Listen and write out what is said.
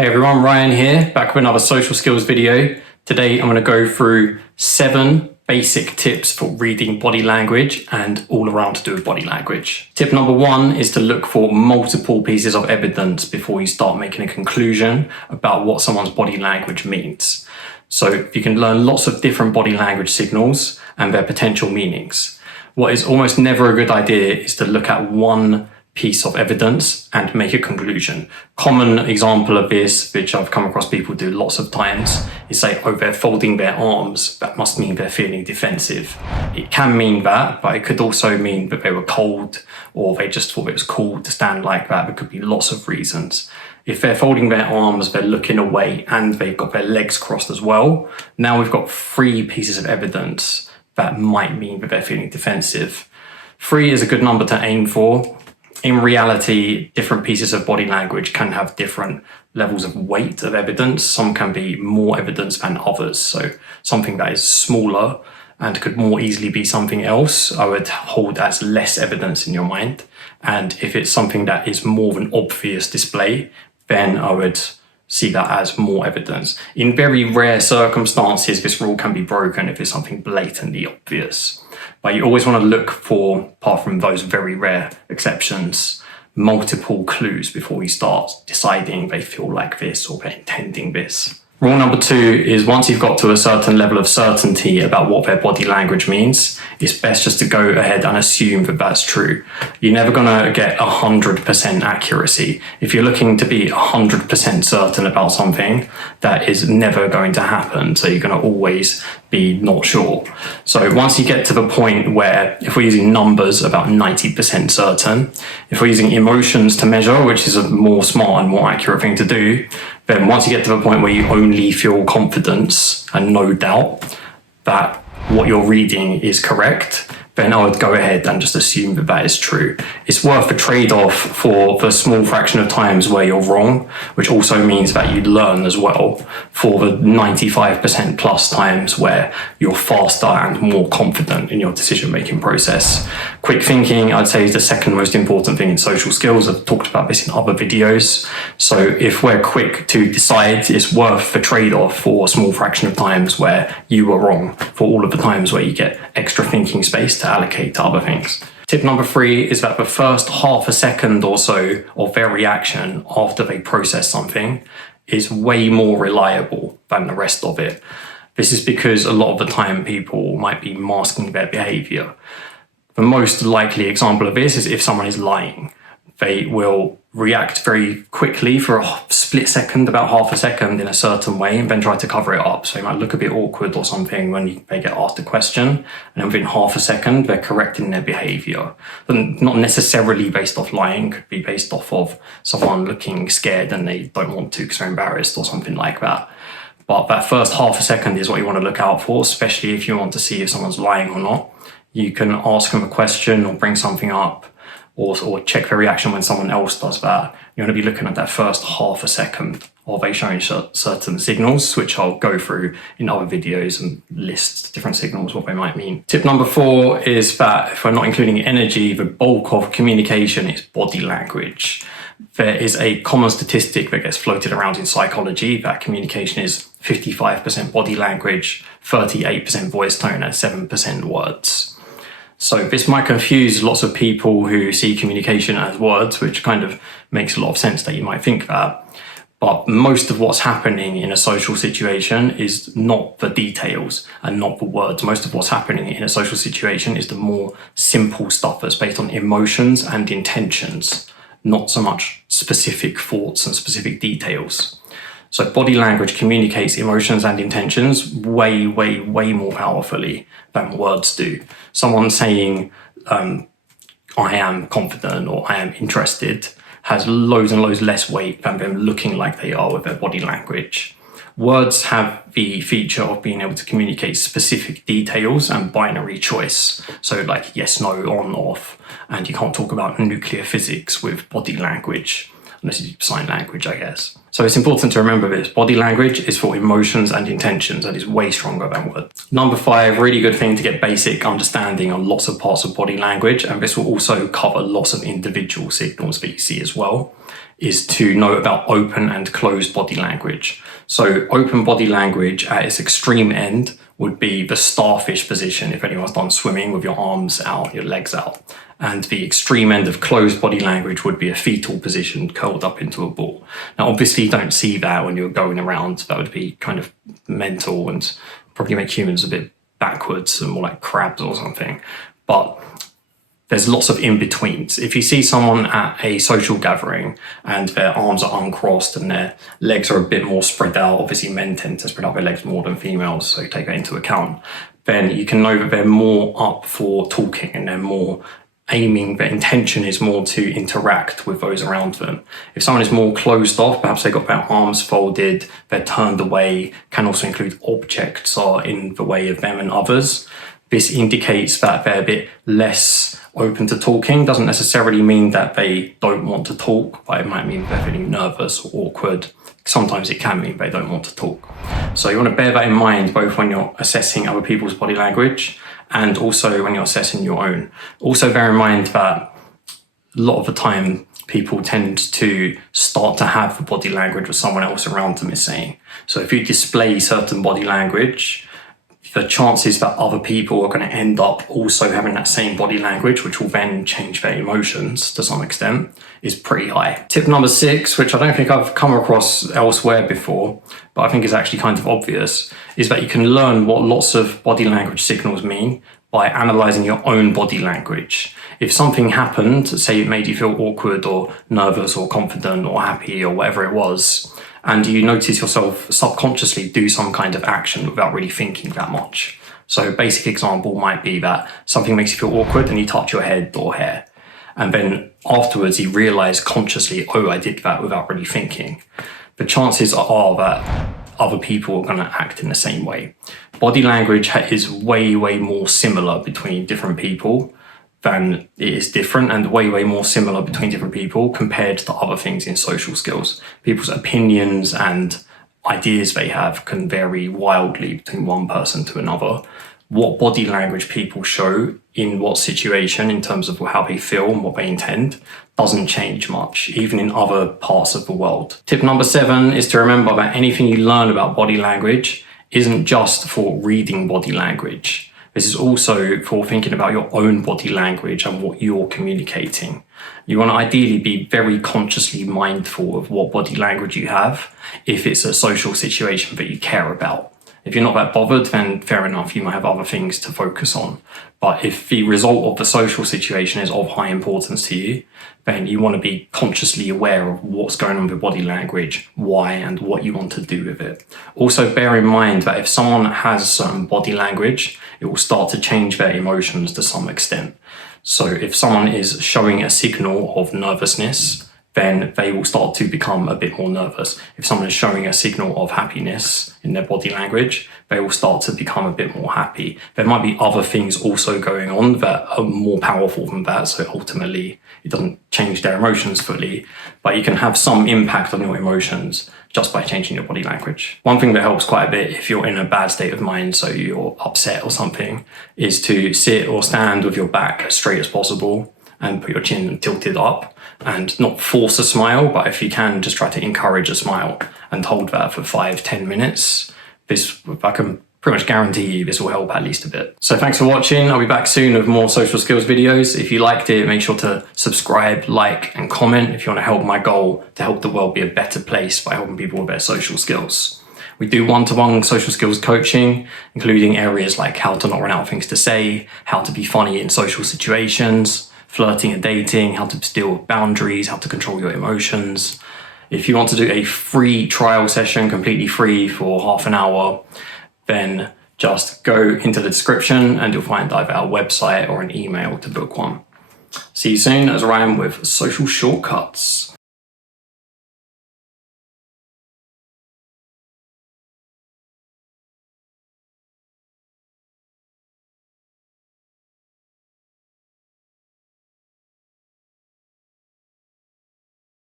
Hey everyone, Ryan here, back with another social skills video. Today I'm going to go through 7 basic tips for reading body language and all around to do with body language. Tip number 1 is to look for multiple pieces of evidence before you start making a conclusion about what someone's body language means. So you can learn lots of different body language signals and their potential meanings. What is almost never a good idea is to look at one piece of evidence and make a conclusion. Common example of this, which I've come across people do lots of times, is say, oh, they're folding their arms. That must mean they're feeling defensive. It can mean that, but it could also mean that they were cold or they just thought it was cool to stand like that. There could be lots of reasons. If they're folding their arms, they're looking away and they've got their legs crossed as well. Now we've got 3 pieces of evidence that might mean that they're feeling defensive. 3 is a good number to aim for. In reality, different pieces of body language can have different levels of weight of evidence. Some can be more evidence than others. So something that is smaller and could more easily be something else, I would hold as less evidence in your mind. And if it's something that is more of an obvious display, then I would see that as more evidence. In very rare circumstances, this rule can be broken if it's something blatantly obvious. But you always want to look for, apart from those very rare exceptions, multiple clues before you start deciding they feel like this or they're intending this. Rule number 2 is once you've got to a certain level of certainty about what their body language means, it's best just to go ahead and assume that that's true. You're never going to get 100% accuracy. If you're looking to be 100% certain about something, that is never going to happen. So you're going to always be not sure. So once you get to the point where, if we're using numbers, about 90% certain, if we're using emotions to measure, which is a more smart and more accurate thing to do, then once you get to the point where you only feel confidence and no doubt that what you're reading is correct, then I would go ahead and just assume that that is true. It's worth the trade-off for the small fraction of times where you're wrong, which also means that you learn as well, for the 95% plus times where you're faster and more confident in your decision-making process. Quick thinking, I'd say, is the second most important thing in social skills. I've talked about this in other videos. So if we're quick to decide, it's worth the trade-off for a small fraction of times where you were wrong, for all of the times where you get extra thinking space to allocate to other things. Tip number 3 is that the first half a second or so of their reaction after they process something is way more reliable than the rest of it. This is because a lot of the time people might be masking their behavior. The most likely example of this is if someone is lying. They will react very quickly for a split second, about half a second, in a certain way, and then try to cover it up. So it might look a bit awkward or something when they get asked a question, and then within half a second, they're correcting their behavior. But not necessarily based off lying, could be based off of someone looking scared and they don't want to because they're embarrassed or something like that. But that first half a second is what you want to look out for, especially if you want to see if someone's lying or not. You can ask them a question or bring something up, or check their reaction when someone else does that. You want to be looking at that first half a second. Are they showing certain signals, which I'll go through in other videos and list different signals, what they might mean. Tip number 4 is that if we're not including energy, the bulk of communication is body language. There is a common statistic that gets floated around in psychology that communication is 55% body language, 38% voice tone, and 7% words. So this might confuse lots of people who see communication as words, which kind of makes a lot of sense that you might think that. But most of what's happening in a social situation is not the details and not the words. Most of what's happening in a social situation is the more simple stuff that's based on emotions and intentions, not so much specific thoughts and specific details. So body language communicates emotions and intentions way, way, way more powerfully than words do. Someone saying, I am confident or I am interested has loads and loads less weight than them looking like they are with their body language. Words have the feature of being able to communicate specific details and binary choice. So like yes, no, on, off. And you can't talk about nuclear physics with body language, unless you sign language, I guess. So it's important to remember this. Body language is for emotions and intentions and is way stronger than words. Number 5, really good thing to get basic understanding on lots of parts of body language. And this will also cover lots of individual signals that you see as well, is to know about open and closed body language. So open body language at its extreme end would be the starfish position, if anyone's done swimming, with your arms out, your legs out. And the extreme end of closed body language would be a fetal position, curled up into a ball. Now, obviously, you don't see that when you're going around. That would be kind of mental and probably make humans a bit backwards and more like crabs or something. But there's lots of in-betweens. If you see someone at a social gathering and their arms are uncrossed and their legs are a bit more spread out, obviously men tend to spread out their legs more than females, so take that into account, then you can know that they're more up for talking and they're more aiming, their intention is more to interact with those around them. If someone is more closed off, perhaps they've got their arms folded, they're turned away, can also include objects are in the way of them and others. This indicates that they're a bit less open to talking. Doesn't necessarily mean that they don't want to talk, but it might mean they're feeling nervous or awkward. Sometimes it can mean they don't want to talk. So you want to bear that in mind, both when you're assessing other people's body language and also when you're assessing your own. Also bear in mind that a lot of the time people tend to start to have the body language what someone else around them is saying. So if you display certain body language, the chances that other people are going to end up also having that same body language, which will then change their emotions to some extent, is pretty high. Tip number 6, which I don't think I've come across elsewhere before, but I think is actually kind of obvious, is that you can learn what lots of body language signals mean by analysing your own body language. If something happened, say it made you feel awkward or nervous or confident or happy or whatever it was, and you notice yourself subconsciously do some kind of action without really thinking that much. So a basic example might be that something makes you feel awkward and you touch your head or hair. And then afterwards you realise consciously, oh, I did that without really thinking. The chances are that other people are going to act in the same way. Body language is way, way more similar between different people than it is different, and way, way more similar between different people compared to other things in social skills. People's opinions and ideas they have can vary wildly between one person to another. What body language people show in what situation in terms of how they feel and what they intend doesn't change much, even in other parts of the world. Tip number 7 is to remember that anything you learn about body language isn't just for reading body language. This is also for thinking about your own body language and what you're communicating. You want to ideally be very consciously mindful of what body language you have if it's a social situation that you care about. If you're not that bothered, then fair enough, you might have other things to focus on. But if the result of the social situation is of high importance to you, then you want to be consciously aware of what's going on with body language, why, and what you want to do with it. Also bear in mind that if someone has certain body language, it will start to change their emotions to some extent. So if someone is showing a signal of nervousness, then they will start to become a bit more nervous. If someone is showing a signal of happiness in their body language, they will start to become a bit more happy. There might be other things also going on that are more powerful than that, so ultimately it doesn't change their emotions fully, but you can have some impact on your emotions just by changing your body language. One thing that helps quite a bit if you're in a bad state of mind, so you're upset or something, is to sit or stand with your back as straight as possible and put your chin tilted up and not force a smile, but if you can, just try to encourage a smile and hold that for 5-10 minutes. This, I can pretty much guarantee you this will help at least a bit. So thanks for watching. I'll be back soon with more social skills videos. If you liked it, make sure to subscribe, like, and comment if you want to help my goal to help the world be a better place by helping people with their social skills. We do one-to-one social skills coaching, including areas like how to not run out of things to say, how to be funny in social situations, flirting and dating, how to deal with boundaries, how to control your emotions. If you want to do a free trial session, completely free for half an hour, then just go into the description and you'll find either our website or an email to book one. See you soon, as Ryan with Social Shortcuts.